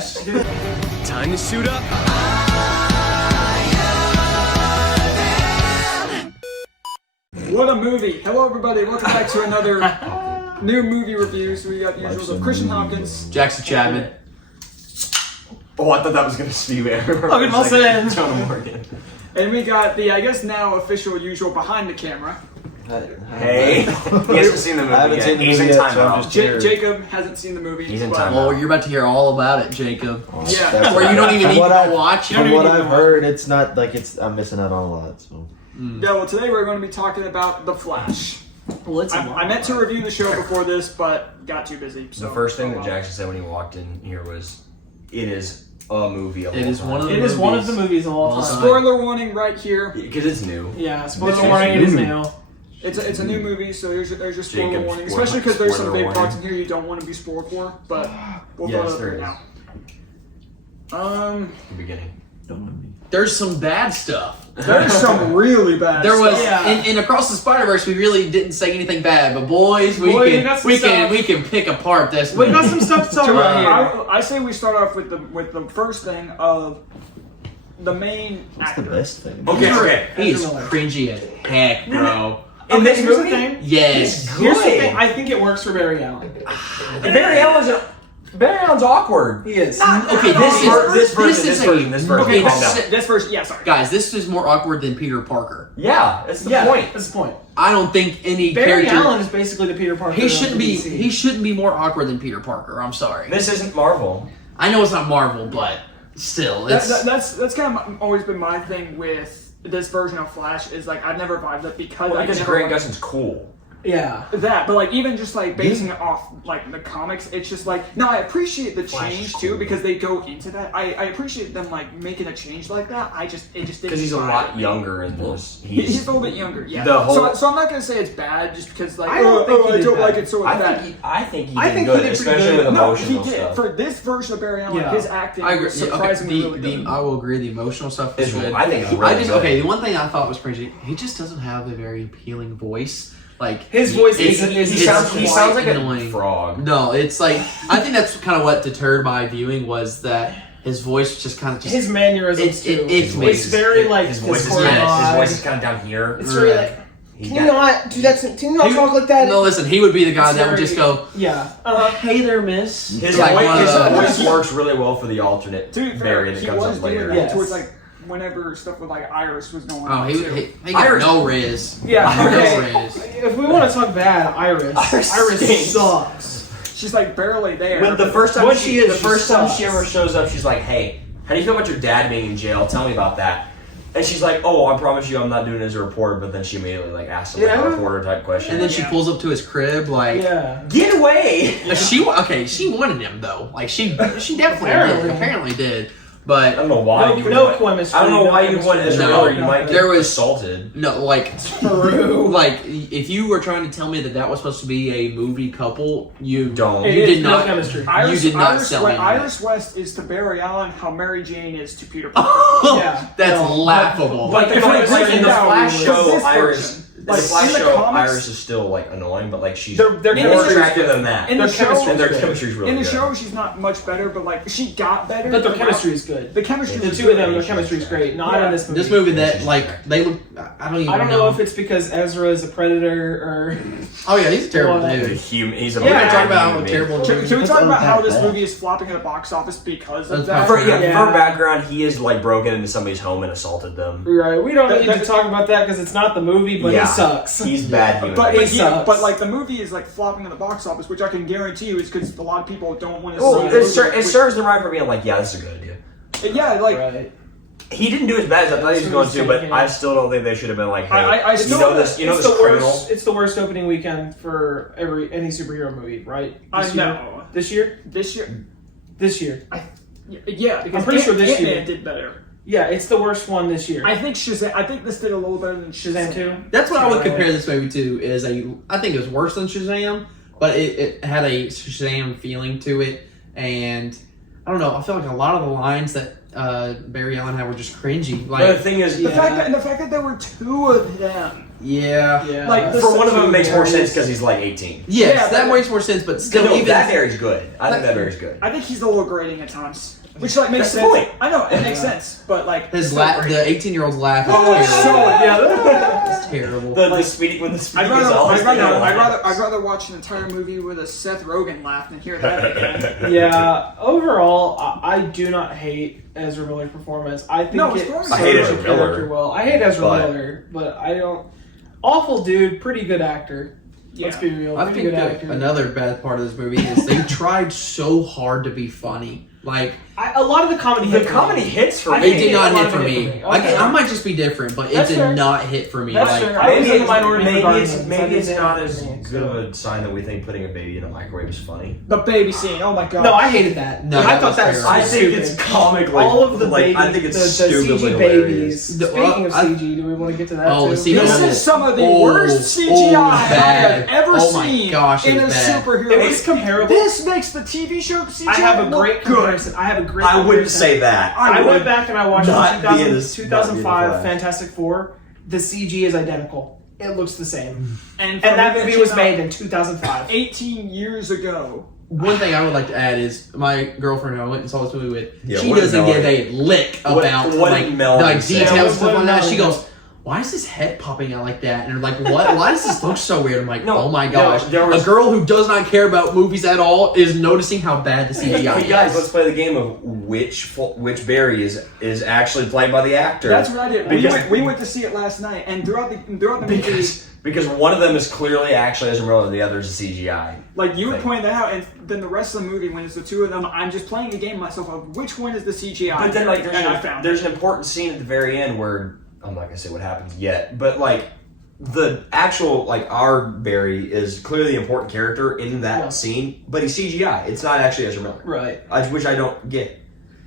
Flash. Time to suit up. What a movie! Hello, everybody. Welcome back to another new movie review. So we got the usuals of Christian Hopkins, Jackson Chapman. Oh, I thought that was going to be Logan Wilson. Jonah Morgan. And we got the, I guess now official usual behind the camera. Hey. He hasn't seen the movie I haven't yet. seen the He's movie in yet, so I'm timeout. just here. Jacob hasn't seen the movie. He's in but- timeout. Well, you're about to hear all about it, Jacob. Yeah. Or you don't even need What to I- watch. You don't From even what need to I've watch. heard, it's not like I'm missing out on a lot. So Yeah, well, today we're going to be talking about The Flash. I meant to review the show before this, but got too busy. So The first thing that Jackson said when he walked in here was, "It is a movie of all It is time." one of the It is one of the movies of all All time. time. spoiler warning right here. Because it's new. Yeah, spoiler It's warning, it is new. It's a new movie, so there's your spoiler Jacob's warning. spoiler- Especially because there's some spoiler big warning. parts in here you don't want to be spoiled for, but we'll Yes, throw it up there right is. now. The beginning. There's some bad stuff. There's some really bad There was stuff. in Across the Spider-Verse. We really didn't say anything bad, but boys, we Boy, we can got some we stuff. can pick apart this. We got movie. some stuff to talk about here. I say we start off with the first thing of the main what's the actor. best thing? Okay. He is Ezra Miller. cringy as heck, bro. In this here's movie? the thing. Yes. Here's the thing. I think it works for Barry Allen. Barry Allen's awkward. He is. Okay, This version. Okay, Calm down. this version, yeah, sorry. Guys, this is more awkward than Peter Parker. Yeah, that's the Yeah, point. that's the point. I don't think any Barry character. Allen is basically the Peter Parker. He of shouldn't be. DC. He shouldn't be more awkward than Peter Parker. I'm sorry. This isn't Marvel. I know it's not Marvel, but still, it's. That's kind of always been my thing with this version of Flash is like I've never vibed it because I Because never Grant liked Gustin's cool. Yeah. that, but like even just like basing it off like the comics, it's just like no, I appreciate the Flash is change cool. too because they go into that. I appreciate them like making a change like that. It just didn't Because he's a vibe lot with me. younger in this. He's a little bit younger, yeah. The whole- so I'm not gonna say it's bad just because like I don't think he I did don't bad. like it so it's I bad. think he I did think he good, did pretty especially good. with No, emotional he did. stuff. For this version of Barry Allen, Yeah. his acting I agree. was Yeah, okay, surprisingly really good. I will agree. The emotional stuff is It's- good. I think it's I really just good. okay. The one thing I thought was cringy. He just doesn't have a very appealing voice. Like His voice it's- is- He sounds quite like annoying. a frog. No, it's like I think that's kind of what deterred my viewing was that his voice just kind of just. His mannerisms too. It's very like his voice is discordant. his voice is kind of down here. It's very like. He's Can you not do that? Can you not He- talk like that? No, listen. He would be the guy It's that would very- just go. Yeah. Hey there, miss. His Like one of the- voice works really well for the alternate To be fair, Barry that he comes was up doing later. that Yes. towards like whenever stuff with like Iris was going Oh, on. he too. got Irish- no riz. Yeah. No Okay. riz. If we want to talk bad, Iris stinks. sucks. She's like barely there. When the first time What she, she is, the she first time sucks. she ever shows up, she's like, "Hey, how do you feel about your dad being in jail? Tell me about that." And she's like, "Oh, I promise you, I'm not doing it as a reporter." But then she immediately like asks him like, Yeah. a reporter type question. And then she pulls up to his crib like. Yeah. Get away! She wanted him though. Like she definitely apparently did. I But don't know why. No, you no would- chemistry. I don't know no why you want chemistry. Ezra No. Miller. You might There get was- assaulted. no, like True. like if you were trying to tell me that was supposed to be a movie couple, you Don't. It You is did no not. chemistry. You did not sell me on that. Iris West is to Barry Allen how Mary Jane is to Peter Parker. Yeah. That's No, laughable. But If we break it in the down, Flash with show, this Iris. version, In like, the Flash in the show, comics- Iris is still like annoying, but like she's Their more chemistry is attractive good. than that. In the Their show, chemistry And their is good. chemistry's really in the good. show, she's not much better, but like she got better. But their throughout- chemistry is good. The chemistry. The was two of them, good. their chemistry is great. Not Yeah. in this movie. This movie that like they look. I don't even. I don't know if it's because Ezra is a predator or. Oh yeah, he's a terrible Well, dude. He's a Yeah, bad Talk about how human terrible. being. Can we Let's talk about how unpack this that. movie is flopping at the box office because of Let's that? talk For Yeah. background, he is like broken into somebody's home and assaulted them. Right. We don't That- need to that- talk about that because it's not the movie, but Yeah. he sucks. He's bad human. But, being. but, He sucks. but like the movie is like flopping at the box office, which I can guarantee you is because a lot of people don't want to Well, see it serves them right for being like, yeah, this is a good idea. Yeah, like Right. He didn't do as bad as I thought he was going to, but I still don't think they should have been like, hey, I still- you know It's this the criminal. worst. It's the worst opening weekend for any superhero movie, right? I This year? know This year? this year. This year. Yeah, because I'm pretty sure this Ant-Man year. did better. Yeah, it's the worst one this year. I think Shazam. I think this did a little better than Shazam 2. That's what I would compare this movie to. Is I think it was worse than Shazam, but it had a Shazam feeling to it, and I don't know. I feel like a lot of the lines that Barry Allen had were just cringy. But the Like, thing is, The fact that there were two of them. yeah. Yeah. Like, for one of them, it makes more Barrys. sense because he's like 18. Yes, Yeah, that but- makes more sense, but still, No, even that Barry's good. I think that Barry's good. I think he's a little grating at times, which like makes That's the sense. point. I know it makes sense, but like his still the grating. 18-year-old's laugh is Oh, it's terrible. so It's terrible. The speedy when the speedy I'd is all I'd rather watch an entire movie with a Seth Rogen laugh than hear that again. Yeah, overall, I do not hate Ezra Miller's performance. I think No, it it's fine. serves I hate the Ezra character Miller, well. I hate Ezra but- Miller, but I don't. Awful dude, pretty good actor. Let's Yeah. be real, I pretty think good that actor. another bad part of this movie is they tried so hard to be funny. Like, A lot of the comedy. The hit for comedy me. hits for I it me. think did a not lot hit of for it me. hit for me. Like, Okay. I might just be different, but it That's did fair. not hit for me. That's Like, fair. I was in the minority maybe regarding it's it, so maybe I it's didn't not hit as for me, good of so. a sign that we think putting a baby in a microwave is funny. The baby scene. Oh my god. No, I hated that. No, I that thought was that was terrible. I think stupid. it's comically All of the like babies, I think it's the stupidly CG hilarious. babies. The- Speaking of I- CG, do we want to get to that Oh, too? see, This Oh, is some of the oh, worst CGI bad. I've ever Oh my seen gosh, it in a was bad. superhero. It was comparable. This makes the TV show CGI I have a look great good. comparison. I have a great. I wouldn't comparison. say that. I would went back and I watched not the be in 2005 Flash. Fantastic Four. The CG is identical. It looks the same. And And that movie was came made out in 2005. 18 years ago. one thing I would like to add is my girlfriend who I went and saw this movie with, Yeah, she what did doesn't give Melanie- a lick what- about what like, did Melanie like say? details Yeah, and what stuff did like that. Melanie She say? goes, why is his head popping out like that? And like, what? Why does this look so weird? I'm like, No, oh my no, gosh. there was- A girl who does not care about movies at all is noticing how bad the CGI Hey guys, is. let's play the game of which Barry is actually played by the actor. That's what I did. Because- We went to see it last night, and throughout the movie, because one of them is clearly actually Ezra Miller, and the other is CGI. like you were thing. pointing that out, and then the rest of the movie, when it's the two of them, I'm just playing a game myself of which one is the CGI. But then, like, and I found there's an important scene at the very end where I'm not gonna say what happens yet, but like the actual like our Barry is clearly the important character in that Yeah. scene, but he's CGI. It's not actually Ezra Miller, Right. which I don't get.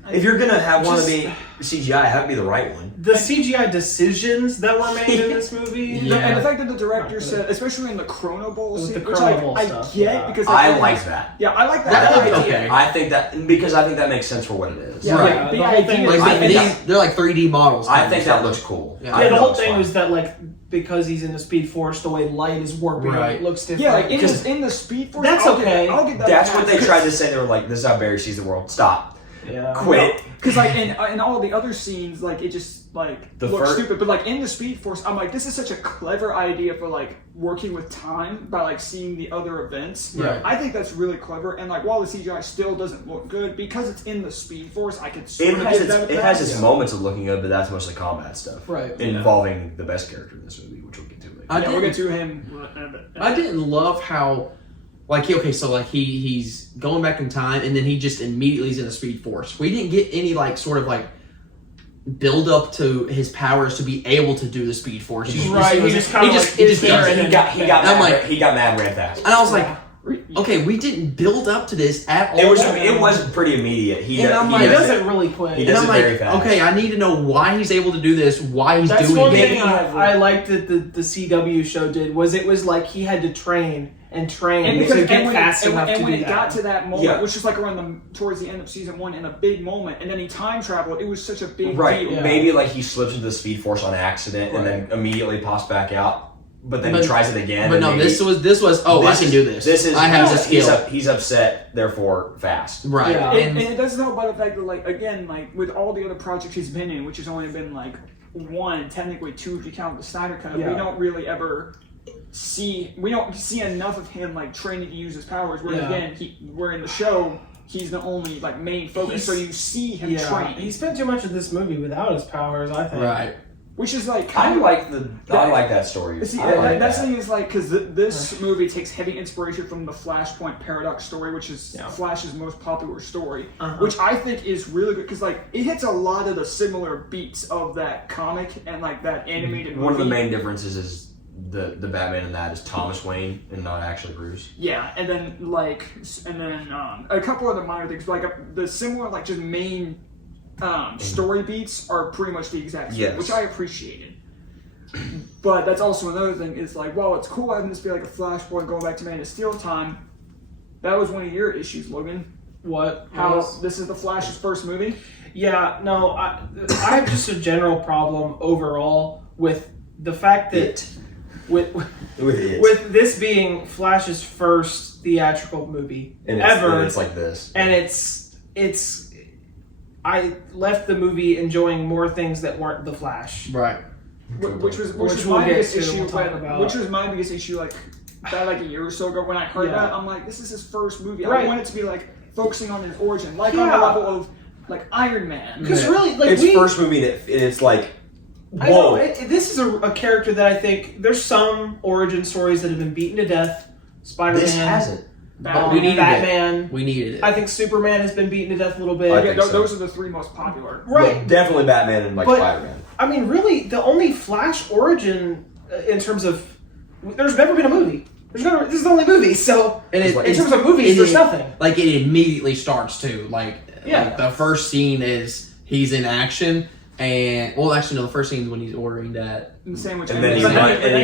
If you're gonna have one to be CGI, have it be the right one. The CGI decisions that were made in this movie. The- and the fact that the director said, especially in the Chrono Bowl With scene, the which Chrono Bowl I stuff, get yeah. because I like that. Yeah, I like that. That idea. looked okay. I think that because I think that makes sense for what it is. Yeah, Right. like, the The whole thing idea was is Like, I think they're like 3D models. I think that looks cool. Yeah. I Yeah, the know whole it's thing fun. was that like because he's in the Speed Force, the way light is warping, Right. it looks different. Yeah, like Because in the Speed Force. That's I'll give okay. I'll give that. That's a what they pass. tried to say. They were like, "This is how Barry sees the world." Stop. Yeah. Quit. Because like in all the other scenes, like it just like The looks fir- stupid. But like in the Speed Force, I'm like, this is such a clever idea for like working with time by like seeing the other events. Right. I think that's really clever. And like while the CGI still doesn't look good because it's in the Speed Force, I could sort It of has give its that a it has pass. its moments of looking good, but that's mostly combat stuff, Right. Involving the best character in this movie, which we'll get to later. I Yeah, we'll didn't- get to him. I didn't love how, like, okay, so like he's going back in time, and then he just immediately is in the Speed Force. We didn't get any like sort of like build up to his powers to be able to do the Speed Force. Right, he just kind of like he is just there does and it. then He got I'm mad. like- He got mad ran fast. And I was like, okay, we didn't build up to this at all. It was pretty immediate. He And I'm he like- He does does it. it really quick. He And does I'm it like, very fast. okay, I need to know why he's able to do this, why he's That's doing one it. thing I liked that the CW show did was it was like he had to train and train And because to get when fast it, enough and to when do it that. got to that moment, Yeah. which was like around towards the end of season 1, in a big moment, and then he time traveled. It was such a big Right. deal. Yeah. Maybe like he slips into the Speed Force on accident and then immediately pops back out, but then But- he tries it again. But and no, maybe- this was I can do this. This is I have the skill. He's upset, therefore fast. Right. Yeah. And it doesn't help by the fact that, like, again, like with all the other projects he's been in, which has only been like one, technically two if you count the Snyder Cut, Yeah. we don't really ever see enough of him like training to use his powers. Whereas Yeah. again, where in the show he's the only like main focus, so you see him train, He spent too much of this movie without his powers, I think. Right. which is like I kind of like that story. See, I like that's that. the thing is like because this movie takes heavy inspiration from the Flashpoint Paradox story, which is Flash's most popular story, which I think is really good because like it hits a lot of the similar beats of that comic and like that animated movie. One of the main differences is the Batman in that is Thomas Wayne and not actually Bruce. Yeah, and then a couple other minor things like the similar like just main story beats are pretty much the exact same, Yes. which I appreciated. But that's also another thing is like, well, it's cool having this be like a Flashpoint going back to Man of Steel time. That was one of your issues, Logan. What? How this is the Flash's first movie? Yeah, no, I have just a general problem overall with the fact that with this being Flash's first theatrical movie and ever, and it's like this, and it's I left the movie enjoying more things that weren't the Flash. Right. Which was Which my we'll get biggest to, issue. we'll talk about. Which was my biggest issue. Like a year or so ago when I heard that, I'm like, this is his first movie. Right. I want it to be like focusing on his origin, like on the level of like Iron Man. Because really, like it's first movie, and it's like, I know, whoa. this is a character that I think there's some origin stories that have been beaten to death. Spider-Man. This hasn't. But we needed Batman. it. We needed it. I think Superman has been beaten to death a little bit. I Yeah, think so. those are the three most popular. Right. But definitely Batman and But- Spider-Man. I mean, really, the only Flash origin in terms of there's never been a movie. This is the only movie, so And in terms of movies, there's nothing. Like it immediately starts too. Like the first scene is he's in action, and actually no, the first scene is when he's ordering that. The sandwich. And then he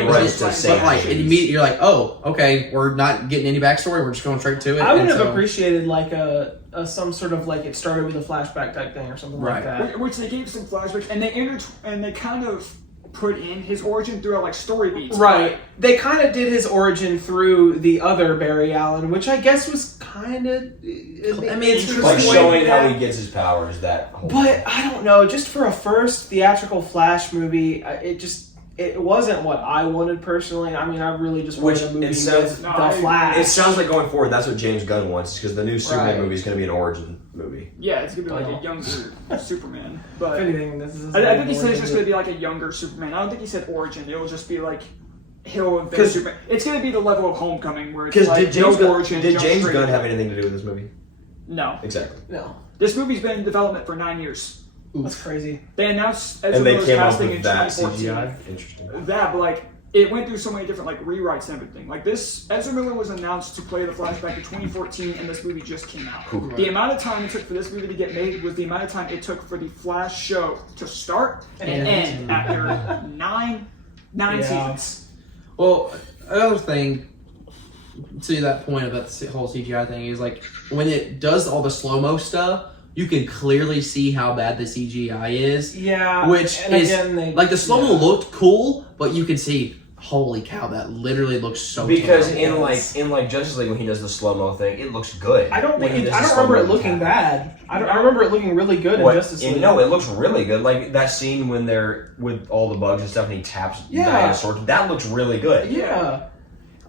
runs to But save like cheese. immediately, you're like, oh, okay, we're not getting any backstory. We're just going straight to it. I would And have so- appreciated like a some sort of like it started with a flashback type thing or something like Right. that. Which they gave some flashbacks, and they kind of put in his origin through like story beats. Right. They kind of did his origin through the other Barry Allen, which I guess was kind of. I mean, it's Like showing how he gets his powers. That whole But I don't know. Just for a first theatrical Flash movie, it wasn't what I wanted personally. I mean, I really just wanted Which a movie it sounds- with No, the I- Flash. It sounds like going forward, that's what James Gunn wants, because the new Superman Right. movie is going to be an origin movie. Yeah, it's gonna be like Oh. a younger Superman. But If anything, this is. I think he said it's just gonna be like a younger Superman. I don't think he said origin. It'll just be like he'll invent 'Cause- Superman. It's gonna be the level of Homecoming where it's Because like did James, no Gunn, origin. did jump James straight Gunn in. have anything to do with this movie? No. Exactly. No, This movie's been in development for 9 years. that's crazy. They announced Ezra And they Miller's came up casting in with that 2014. CGI? Interesting. That, but like it went through so many different like rewrites and everything. Like this, Ezra Miller was announced to play the Flashback in 2014, and this movie just came out. Cool. The amount of time it took for this movie to get made was the amount of time it took for the Flash show to start and end after nine Yeah. seasons. Well, another thing to that point about the whole CGI thing is like when it does all the slow mo stuff, you can clearly see how bad the CGI is. Yeah, Which and is again, like the slow mo looked cool, but you can see, holy cow, that literally looks so. Because terrible. in Justice League when he does the slow mo thing, it looks good. I don't When think he does I the don't remember it slow-mo looking attack. bad. I remember it looking really good in What? Justice League. No, it looks really good. Like that scene when they're with all the bugs and stuff, and he taps Yeah. dinosaurs. That looks really good. Yeah.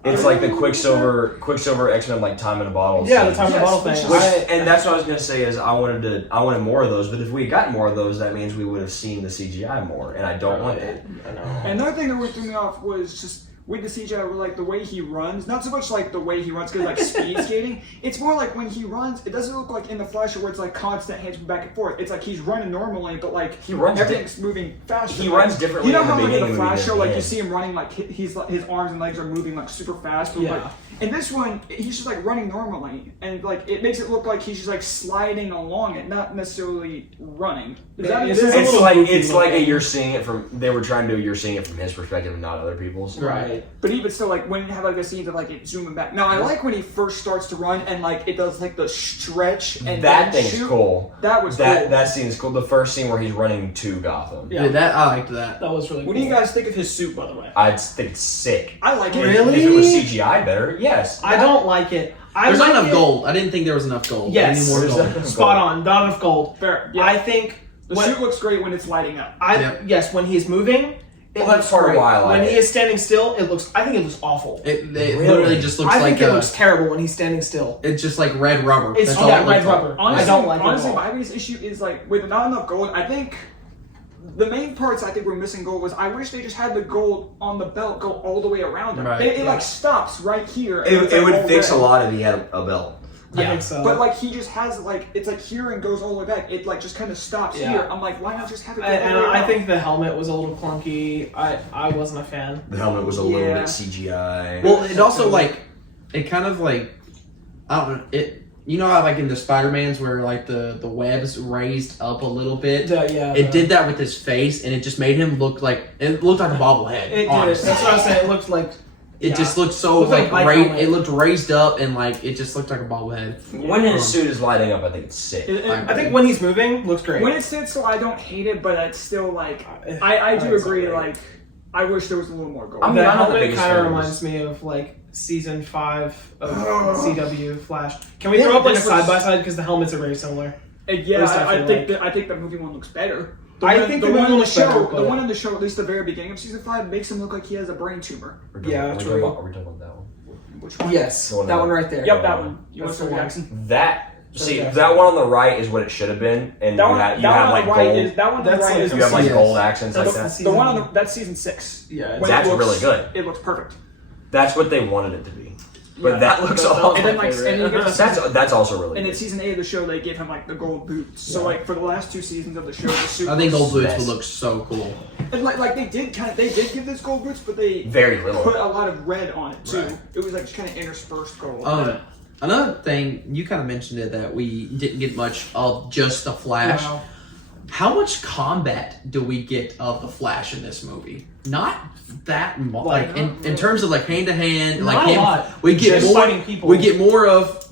It's like the Quicksilver X-Men like time in a bottle. Yeah, scene. the time Yes, bottle which thing. is- And that's what I was gonna say is I wanted more of those. But if we got more of those, that means we would have seen the CGI more, and I don't want it. I know. And another thing that really threw me off was just with the CGI, like the way he runs. Not so much like the way he runs, because like speed skating. It's more like when he runs, it doesn't look like in the Flash where it's like constant hands back and forth. It's like he's running normally, but like He runs everything's moving faster. He Like, runs differently You know in the how like in beginning the of the Flash movie show, than like he you is. see him running like his arms and legs are moving like super fast. But Yeah. like in this one, he's just like running normally, and like it makes it look like he's just like sliding along it, not necessarily running. Does that It make is sense? a It's little like goofy it's like looking. you're seeing it from. They were trying to. You're seeing it from his perspective, and not other people's. Right. But even still, like when you have like the scenes of like it zooming back. Now I like when he first starts to run and like it does like the stretch and That then thing's shoot. cool. That was That cool. that scene is cool. The first scene where he's running to Gotham. Yeah. Yeah, that I liked that. That was really What cool. do you guys think of his suit, by the way? I think it's sick. I like it. Really? If it was CGI better, yes. I don't like it. I There's like not enough it. gold. I didn't think there was enough gold. Yes. I need more There's gold. not enough Spot on. Not enough gold. Fair. Yeah. I think the what- suit looks great when it's lighting up. Yep. Yes, when he's moving, it Well, looks that's part of great. why I like When it. he is standing still, it looks. I think it looks awful. It Really? literally just looks I like think it looks terrible when he's standing still. it's just like red rubber. It's That's all it red looks like. rubber. Honestly, I don't like honestly, it at all. my biggest issue is like with not enough gold. I think the main parts I think were missing gold was I wish they just had the gold on the belt go all the way around him. Right. It like stops right here. and It, it's, it like, would all fix red. a lot if he had a belt. I think so. But like he just has like it's like here and goes all the way back. It like just kind of stops Yeah. here. I'm like, why not just have it go and all the way I around? think the helmet was a little clunky. I wasn't a fan. The helmet was a little Yeah. bit CGI. Well, it also like it kind of like I don't know it. You know how like in the Spider-Mans where like the webs raised up a little bit. It did that with his face, and it just made him look like a bobblehead. It did. honestly. That's what I was saying. It looked like It just looked so Looked like Mike Conley. it looked raised up and like it just looked like a bobblehead. When his suit is lighting up, I think it's sick. I think when he's moving, looks great. When it sits, so I don't hate it, but it's still like I do agree. Like I wish there was a little more gold. I mean, That I'm not the helmet biggest kind fan of of reminds me of like season 5 of CW Flash. Can we throw up like a side by side because the helmets are very similar? Yeah, I think like. I think the movie one looks better. I think the movie one in the looks better, show, but- the one in the show, at least the very beginning of season 5, makes him look like he has a brain tumor. Yeah, are we true. talking about that one? Which one? Yes, The one that that- one right there. Yep, that one. You want That's to the one. Jackson? See, that one on the right is what it should have been, and That one, you have like gold. that one on the That's right like- is You have like Yes. gold accents like That's that. the one on the that's season 6. Yeah, When That's it looks, really good. It looks perfect. That's what they wanted it to be, but Yeah. that looks That was awesome. And then my like favorite. and you get to season, That's also really and in good. season 8 of the show they gave him like the gold boots. So like for the last 2 seasons of the show, the suit I think was- gold boots Yes. would look so cool. and like they did give this gold boots, but they Very put little. a lot of red on it too. Right. It was like kind of interspersed gold. Another thing, you kind of mentioned it that we didn't get much of just the Flash. Wow. How much combat do we get of the Flash in this movie? Not that much. Like in terms of like hand to hand, like Not a him, lot. we get Just more. fighting people. We get more of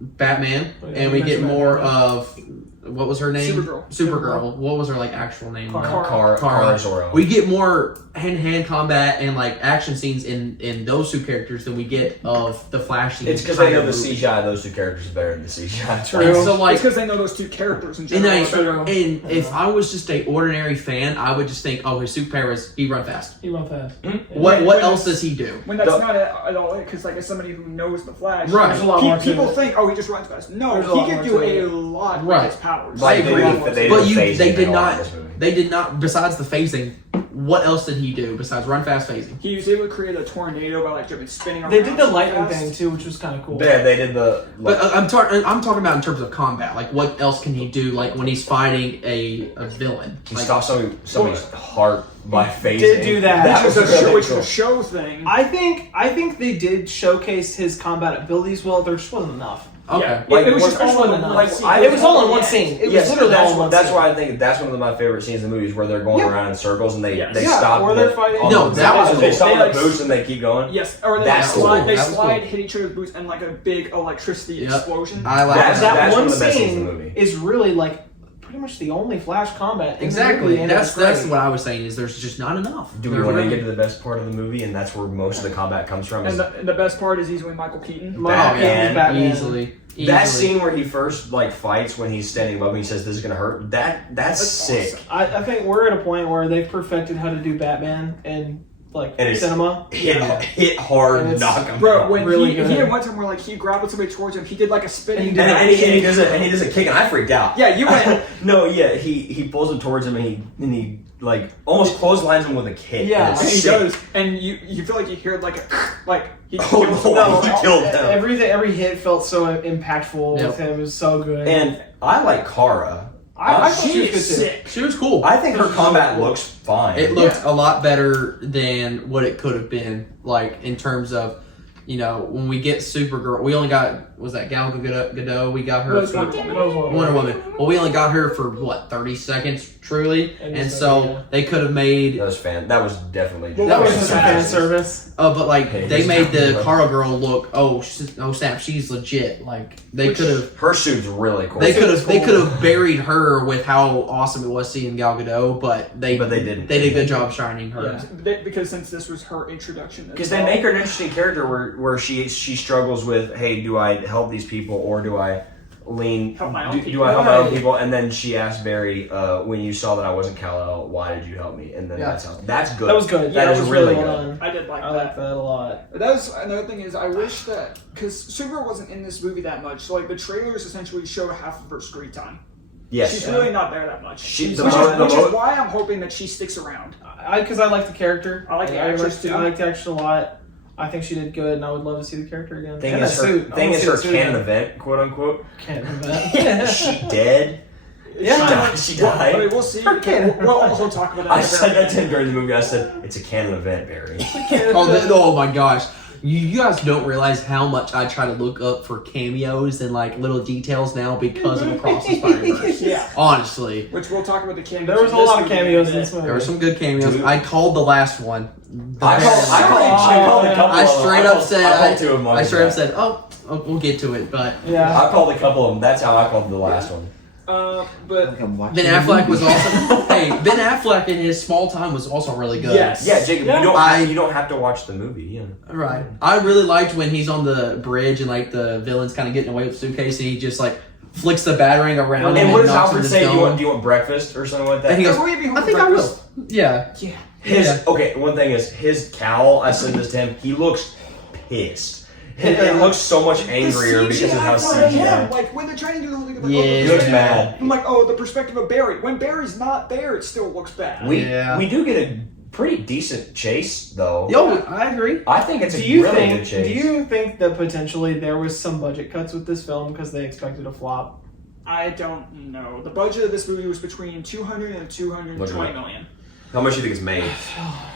Batman, Oh, yeah, and we you get mentioned more Batman. of what was her name? Supergirl. Supergirl. What was her like actual name? Kara Zor-El. We get more hand-to-hand combat and like action scenes in those two characters than we get of the Flash. It's because I know the CGI of those two characters is better than the CGI. True. And so like, it's because they know those two characters in and, general. and if I was just a ordinary fan, I would just think, oh, his superpower is he run fast. He run fast. What When else it's- does he do? When that's The- not at all it, because like as somebody who knows the Flash, Right. There's a lot more to people it. think, oh, he just runs fast. No, There's a lot he more could do to a it. lot Right. with his powers. I agree. But they did not. They did not. Besides the phasing, what else did he do besides run fast phasing? He was able to create a tornado by like spinning around. They did the so lightning fast. thing too, which was kind of cool. Yeah, they did the. But I'm talking about in terms of combat. Like, what else can he do? Like when he's fighting a villain. He Like, stopped somebody's heart by phasing. did do that. That Which was was a show, really which cool. was a show thing. I think they did showcase his combat abilities well. There just wasn't enough. Okay. Yeah, It was just especially all in the one like, scene. It was all in one scene. It was Yes, literally all in one that's scene. why I think that's one of my favorite scenes in the movies where they're going Yeah. around in circles and they Yes. Yeah, stop. or they're fighting- on No, the- that was they cool. stop They, the like, boost and they keep going. Yes, or they That's slide, cool. they That was slide, cool. hit each other's boots, and like a big electricity Yep. explosion. I like That's- that. That one one of the best scenes in scene the movie. is really like pretty much the only Flash combat. in the Exactly. movie, and it That's was great. what I was saying. Is there's just not enough. Do we There want to really- get to the best part of the movie, and that's where most of the combat comes from? And Is the best part is easily Michael Keaton. Batman. Batman. Easily. that scene where he first like fights when he's standing above me and says this is gonna hurt. That's sick. awesome. I think we're at a point where they've perfected how to do Batman and like And it's- cinema. Hit hard, And it's- knock him Bro, out. when Really he good. had one time where like he grabbed somebody towards him, he did like a spinning. And he and he does a kick, and I freaked out. Yeah, you went. No, yeah, he pulls him towards him, and he like almost clotheslines him with a kick. Yeah, and it's And he sick. does, and you feel like you hear like he Oh, killed no. someone. He killed him. Every hit felt so impactful Yep. with him. It was so good. And I like Kara. I thought She she was is good too. sick. She was cool. I think her combat looks fine. It looked a lot better than what it could have been. Like in terms of, when we get Supergirl, we only got Gal Gadot. We got her for Wonder Woman. Well, we only got her for what 30 seconds, truly, and so they could have made. That was definitely. That was just a fan fantastic. service. But like Hey, they just made the not- Carl girl look. Oh snap! She's legit. Like they Which- could have. Her suit's really cool. They could have buried her with how awesome it was seeing Gal Gadot, but they didn't. They did a good job shining her. Because since this was her introduction, Because they make her an interesting character where she struggles with, hey, do I help these people or do I lean? Help my own do people. I help my own people? And then she asked Barry, when you saw that I wasn't Kal-El, why did you help me? And then that's good. That was good. That is was really well good. done. I did like I that. like that a lot. That was another thing is I wish that because Supergirl wasn't in this movie that much. So like the trailers essentially show half of her screen time. Yes. She's really not there that much. She- which is why I'm hoping that she sticks around. Because I like the character. I like the actress, too. I like the actress a lot. I think she did good, and I would love to see the character again. Thing And is, the her, suit. I thing wanna is see her the suit canon again. event, quote unquote. Can't remember Is that. she dead? Yeah. She Well, I died. mean, we'll see. Her canon. We'll also talk about that. I said that to him during the movie. I said, it's a canon event, Barry. Oh my gosh! You guys don't realize how much I try to look up for cameos and like little details now because of Across the Spider-Verse. Yeah. Honestly. Which we'll talk about the cameos. There was a in this lot of movie cameos in in a this bit. movie. There were some good cameos. I called the last one. I called a couple. I straight up said, I called two of them. I straight up said, oh, we'll get to it, but Yeah. I called a couple of them. That's how I called the last one. But Ben Affleck was also. Hey, Ben Affleck in his small time was also really good. Yes. Yeah, Jacob, Yeah. you don't have to watch the movie. Yeah. Right. I really liked when he's on the bridge and like the villain's kind of getting away with the suitcase and he just like flicks the battering around And him what and does knocks him Alfred to say? stone. Do you want breakfast or something like that? And he goes, Will you be home I for think I breakfast? will. Yeah. Yeah. Okay, one thing is his cowl. I said this to him. He looks pissed. It looks so much angrier The because of how CGI for CGI. him, like when they're trying to do the whole thing of Yeah, the he looks bad. I'm like, oh, the perspective of Barry. When Barry's not there, it still looks bad. We do get a pretty decent chase though. Yo, I agree. I think it's a Do you really think? good chase. Do you think that potentially there was some budget cuts with this film because they expected a flop? I don't know. The budget of this movie was between 200 and 220 million. How much do you think it's made?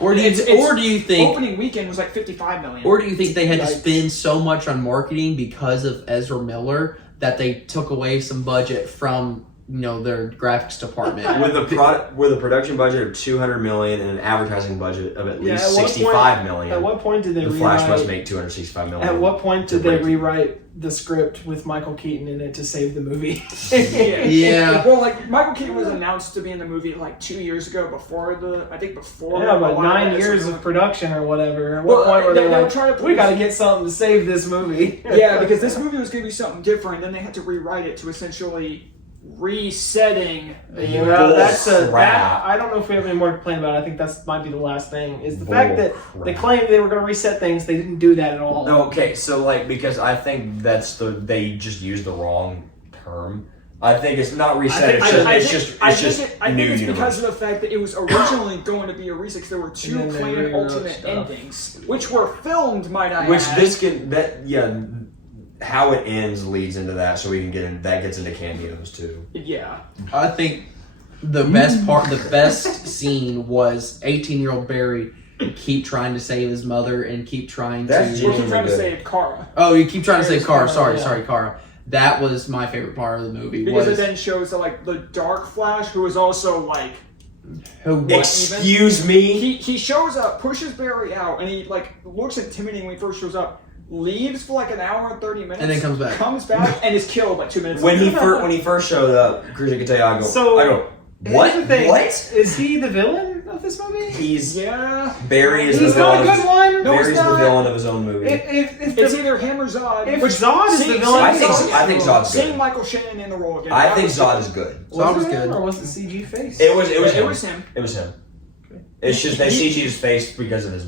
Or do you think Opening weekend was like 55 million. Or do you think they had to spend so much on marketing because of Ezra Miller that they took away some budget from their graphics department? With a production budget of 200 million and an advertising budget of at least at what 65 million. At what point did they the rewrite? Flash must make 265 million. At what point to did they break. rewrite the script with Michael Keaton in it to save the movie? Yeah. Well, like Michael Keaton was announced to be in the movie like 2 years ago before Yeah, but 9 years of production or whatever. At Well, what point were they they were like, trying to we push- got to get something to save this movie? Yeah, because this movie was going to be something different, then they had to rewrite it to essentially resetting the Yeah, universe. that, I don't know if we have any more to complain about. I think that's might be the last thing. Is the fact that they claimed they were going to reset things. They didn't do that at all. Okay, so because I think they just used the wrong term. I think it's not reset. It's just I new think it's universe. because of the fact that it was originally going to be a reset. 'Cause there were two And then they planned rewrote alternate stuff. endings, which were filmed, might I Which add. how it ends leads into that, so we can get in. That gets into cameos too. Yeah. I think the best scene was 18-year-old Barry keep trying to save his mother and keep trying That's to. We're trying to good. save Kara. Oh, you keep trying to save Kara. Kara, Sorry, Kara. That was my favorite part of the movie. Because was it then shows that like the Dark Flash, who is also like Excuse me. he shows up, pushes Barry out, and he like looks intimidating when he first shows up. Leaves for like an hour and 30 minutes, And then comes back. and is killed like 2 minutes. When later. he first showed up, Chris, I can tell you, I So, go, what? Here's the thing. What? Is he the villain of this movie? He's Yeah. Barry is He's the not villain. a good one. No, Barry's he's the not. villain of his own movie. If It's the, either him or Zod. if Which, Zod is the seeing- villain, I think Zod's Seeing good. Michael Shannon in the role again. I that think was Zod good. is good. Zod was it him good. or was it CG face? It was It him. was him. It was him. It's just they CG his face because of his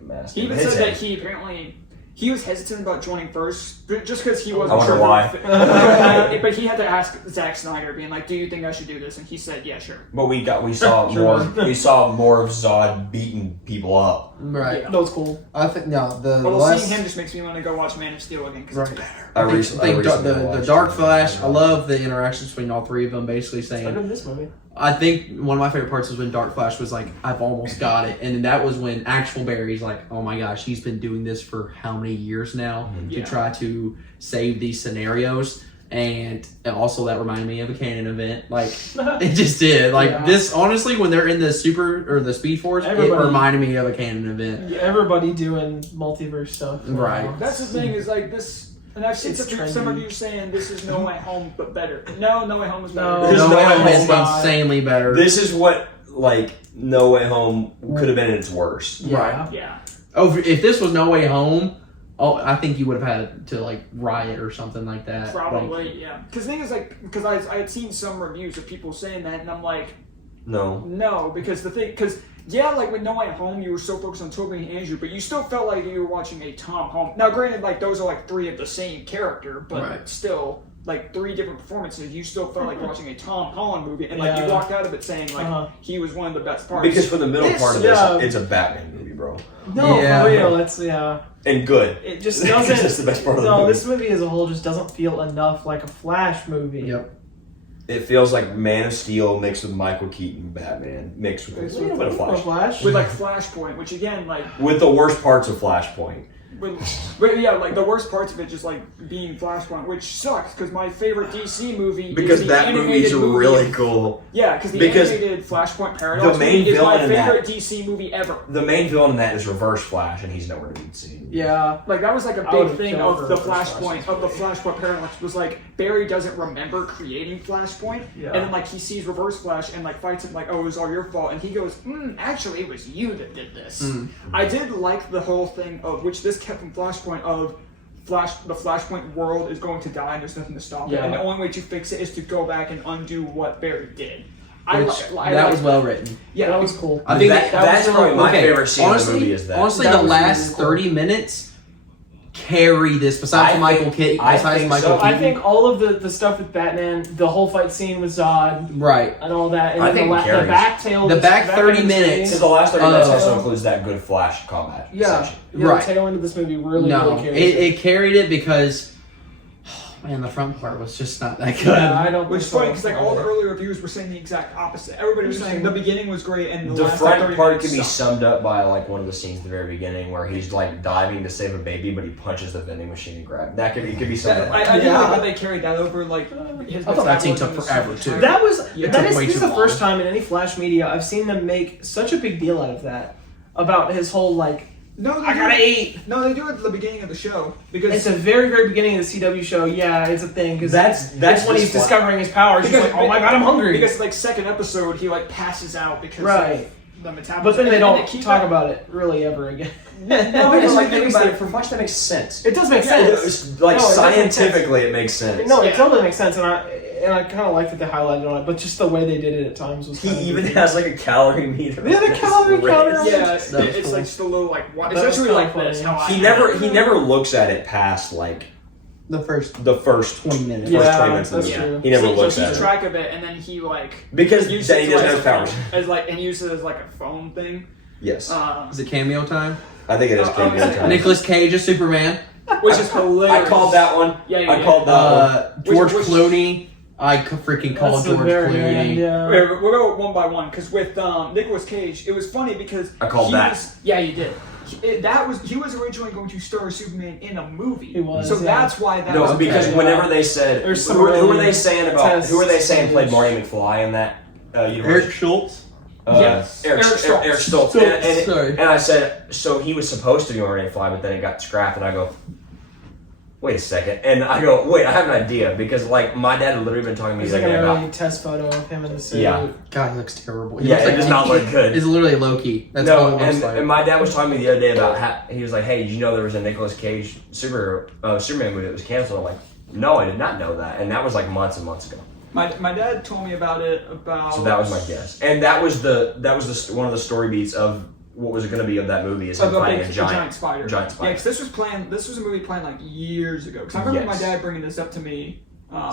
mask. He even It's said him. that he apparently he was hesitant about joining first, just because he wasn't I wonder sure. why. But he had to ask Zack Snyder, being like, "Do you think I should do this?" And he said, "Yeah, sure." But we saw more of Zod beating people up. Right. Yeah. That was cool. I think But seeing him just makes me want to go watch Man of Steel again because it's Right. better. I I recently think the watched Dark it. Flash. I love the interactions between all three of them. Basically Better saying, than this movie. I think one of my favorite parts was when Dark Flash was like, "I've almost got it," and then that was when actual Barry's like, "Oh my gosh, he's been doing this for how many years now to Yeah. try to save these scenarios." And also that reminded me of a canon event. Like it just did. Like Yeah. this, honestly, when they're in the Speed Force, Everybody- it reminded me of a canon event. Yeah, everybody doing multiverse stuff. Right. That's the thing is like this. And I've seen It's some trendy. of you saying this is No Way Home, but better. No, No Way Home is better. No. There's No no Way way Home home, is God. insanely better. This is what No Way Home could have been at its worst. Yeah. Yeah. Oh, if this was No Way Home, I think you would have had to like riot or something like that. Probably, Like, yeah. Because the thing is, like, because I had seen some reviews of people saying that, and I'm like, No. no, because yeah, like with No Way Home, you were so focused on Toby and Andrew, but you still felt like you were watching a Tom Holland. Now, granted, like those are like three of the same character, but Right. still, like three different performances. You still felt like watching a Tom Holland movie, and like you Yeah. walked out of it saying like he was one of the best parts. Because for the middle This- part of this, yeah. it's a Batman movie, bro. No, Yeah. for real. It's And good. It just That's doesn't. the best part of the No, movie. this movie as a whole just doesn't feel enough like a Flash movie. Yep. It feels like Man of Steel mixed with Michael Keaton Batman mixed with a little bit of Flash. Flash. with like Flashpoint, which again, like With the worst parts of Flashpoint. But yeah, like the worst parts of it just like being Flashpoint, which sucks because my favorite DC movie Because is the that movie's animated movie. really cool. Yeah, because the Because animated Flashpoint Paradox the main movie is my villain in that- favorite DC movie ever. The main villain in that is Reverse Flash, and he's nowhere to be seen. Yeah. Like that was like a I big would've thing killed of the for Reverse Flash. Flashpoint of the Flashpoint Paradox was like Barry doesn't remember creating Flashpoint, Yeah. and then like he sees Reverse Flash and like fights him like, oh, it was all your fault, and he goes, actually it was you that did this. I did like the whole thing of which this kept from Flashpoint of the Flashpoint world is going to die and there's nothing to stop it, Yeah. and the only way to fix it is to go back and undo what Barry did. That was well written. Yeah, That was cool. I think That's was probably my okay. favorite scene honestly, in the movie is that. Honestly, That the was last really cool. 30 minutes carry this. Besides I Michael think- Keaton, I besides think Michael so. Keaton, I think all of the stuff with Batman, the whole fight scene with Zod right. and all that, and I then think the carries. back tail. The back 30 end minutes. Because the last 30 minutes Uh, also includes that good Flash combat Yeah. section. Yeah, Right. the tail end of this movie really, No, really carries it carried it because, man, the front part was just not that good. Yeah, I don't which think is funny so. because like all the early reviews were saying the exact opposite. Everybody was saying the beginning was great and The last front 30 part minutes can be sucked. summed up by like one of the scenes at the very beginning where he's like diving to save a baby, but he punches the vending machine and grab. That could it could be summed up. I do Yeah. like that they carried that over. Like his I thought that scene metabolism took was forever, so too. tight. That was Yeah. that Took is way this is too the first long. time in any Flash media I've seen them make such a big deal out of that about his whole like No, they I do gotta it- eat. No, they do it at the beginning of the show because It's the very very beginning of the CW show. Yeah, it's a thing because That's when this he's Flash. discovering his powers. He's like, oh my god, I'm hungry. Because like second episode, he like passes out because Right. of the metabolism. But then they And don't keep talk that- about it really ever again. No, because like think about it. for much that makes sense. It does make Yeah, sense. It's, like No, it does make sense. scientifically, it makes sense. No, Yeah. it totally makes sense, and I kind of like that they highlighted on it, but just the way they did it at times was. He kinda even goofy. has like a calorie meter. Yeah, the calorie counter. Yeah, it's That was it's cool. like just a little like That it's was actually kinda like this. funny. How I He never looks at it past like The first the first 20 minutes. Yeah, first 20 minutes of the that's movie. true. He never so looks he at keeps it track of it, and then he like because uses then he it doesn't as have a phone- powers. as like and uses it as like a phone thing. Yes, Is it cameo time? I think it is. cameo okay. time. Nicolas Cage as Superman. Which is hilarious. I called that one. Yeah, you I did. called that one. George which- Clooney. I freaking called That's the George very Clooney. end, yeah. Wait, we'll go one by one because with Nicolas Cage, it was funny because I called he that. was- yeah, you did. He was originally going to star Superman in a movie. He was, so yeah. that's why that No, was because okay. whenever they said There's some who were early they saying about tests, who were they saying played stage. Marty McFly in that universe? Eric Schultz. Yes. Eric Eric Stoltz. Eric Stoltz. Stoltz, sorry. And I said, so he was supposed to be Marty McFly, but then it got scrapped, and I go, wait a second. And I go, wait, I have an idea, because like my dad had literally been talking to me There's the like other an day early about. test photo of him in the suit. Yeah. God, he looks terrible. Yeah, it does not look good. It's literally Loki. That's what No, it looks and, like. and my dad was talking to me the other day about how he was like, hey, did you know there was a Nicolas Cage Superman movie that was canceled? I'm like, no, I did not know that. And that was like months and months ago. My dad told me about it about. So that was my guess. And that was one of the story beats of what was going to be of that movie is him Of fighting a a giant spider. Giant Yeah, spider. because this was a movie planned like years ago. Because I remember Yes. my dad bringing this up to me.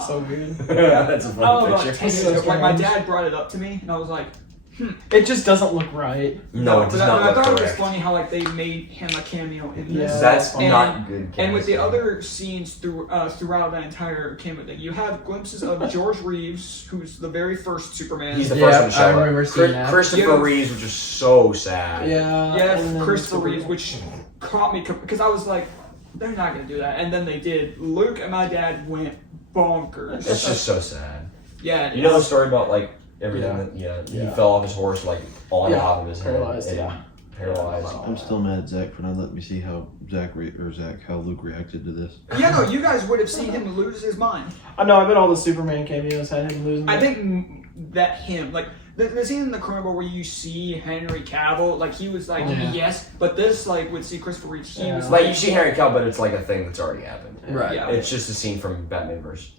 So good. That's a I funny don't know, like picture. 10 years So ago. Like, my strange. dad brought it up to me, and I was like, It just doesn't look right. No, it does but not I look thought it was correct. funny how like they made him a cameo in this. Yeah. That's And- not good. And with the chemistry. other scenes throughout that entire cameo thing, you have glimpses of George Reeves, who's the very first Superman. He's the Yeah, first one to show I up. remember seeing that. Christopher Yeah. Reeves, which is so sad. Yeah. yeah, and then Christopher the- Reeves, which caught me because I was like, they're not gonna do that, and then they did. Luke and my dad went bonkers. It's just so sad. Yeah, You know the story about like everything that he Yeah. fell off his horse like on Yeah. top of his head. Paralyzed, and yeah. Paralyzed. I'm still mad at Zach for not letting me see how how Luke reacted to this. Yeah, no, you guys would have seen him lose his mind. I know. I bet all the Superman cameos had him losing. I it. think that him, like, the scene in the Chronicle where you see Henry Cavill, like, he was like, Yeah. yes, but this, like, would see Christopher Reeves, he Yeah. was Like you see Harry Cavill, but it's like a thing that's already happened. Right. Yeah. It's just a scene from Batman vs.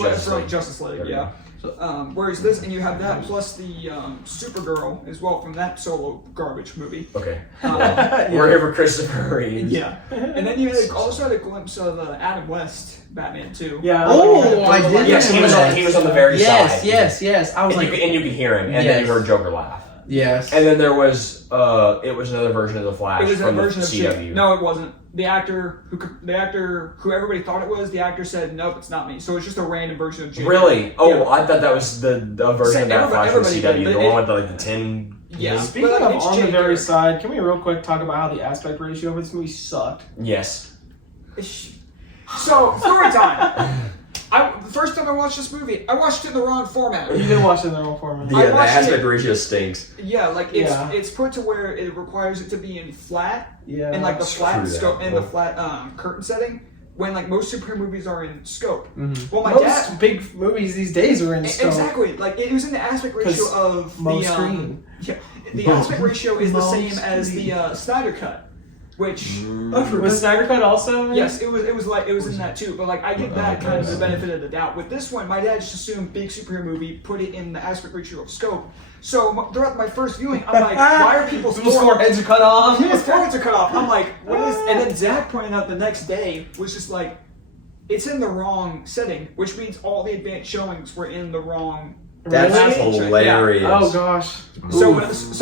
Justice League. Justice League, There we yeah. So, whereas this, and you have that plus the Supergirl as well from that solo garbage movie. Okay. Um, We're here for Christopher Reeves. yeah. And then you had, also had a glimpse of Adam West Batman too. Yeah. Oh, I did Yes, he was remember on. He was on the very Yes, side. yes. I was And, like, you could hear him, and then Yes. you heard Joker laugh. yes. And then there was it was another version of the Flash It was a from version the of CW. Jake. No, it wasn't. The actor who everybody thought it was, the actor said, nope, it's not me. So it's just a random version of Jake. Really? Oh, Yeah. I thought that was the version of that Flash from the everybody CW, did. the one with the, like the tin. Yeah. Speaking but, of it's on Jay the very Garrick. side, can we real quick talk about how the aspect ratio of this movie sucked? Yes. So, story time. The first time I watched this movie, I watched it in the wrong format. You did watch it in the wrong format. I Yeah, the watched aspect it- ratio stinks. Yeah, like Yeah. it's put to where it requires it to be in flat Yeah. and like the flat Screw scope that. and the flat curtain setting. When like most superhero movies are in scope. Mm-hmm. Well, my Most dad big movies these days are in scope. exactly like it was in the aspect ratio 'Cause of most the screen. yeah the aspect ratio is the same Most as the Snyder cut, which. Was Snyder Cut also? Yes, it was in that too, but like I give that kind of the benefit of the doubt. With this one, my dad just assumed big superhero movie, put it in the aspect ratio of scope. So throughout my first viewing, I'm like, why are people's People's foreheads are cut off. His foreheads are cut off. I'm like, what is? And then Zach pointed out the next day was just like, it's in the wrong setting, which means all the advanced showings were in the wrong. That's Really? hilarious. Oh gosh. So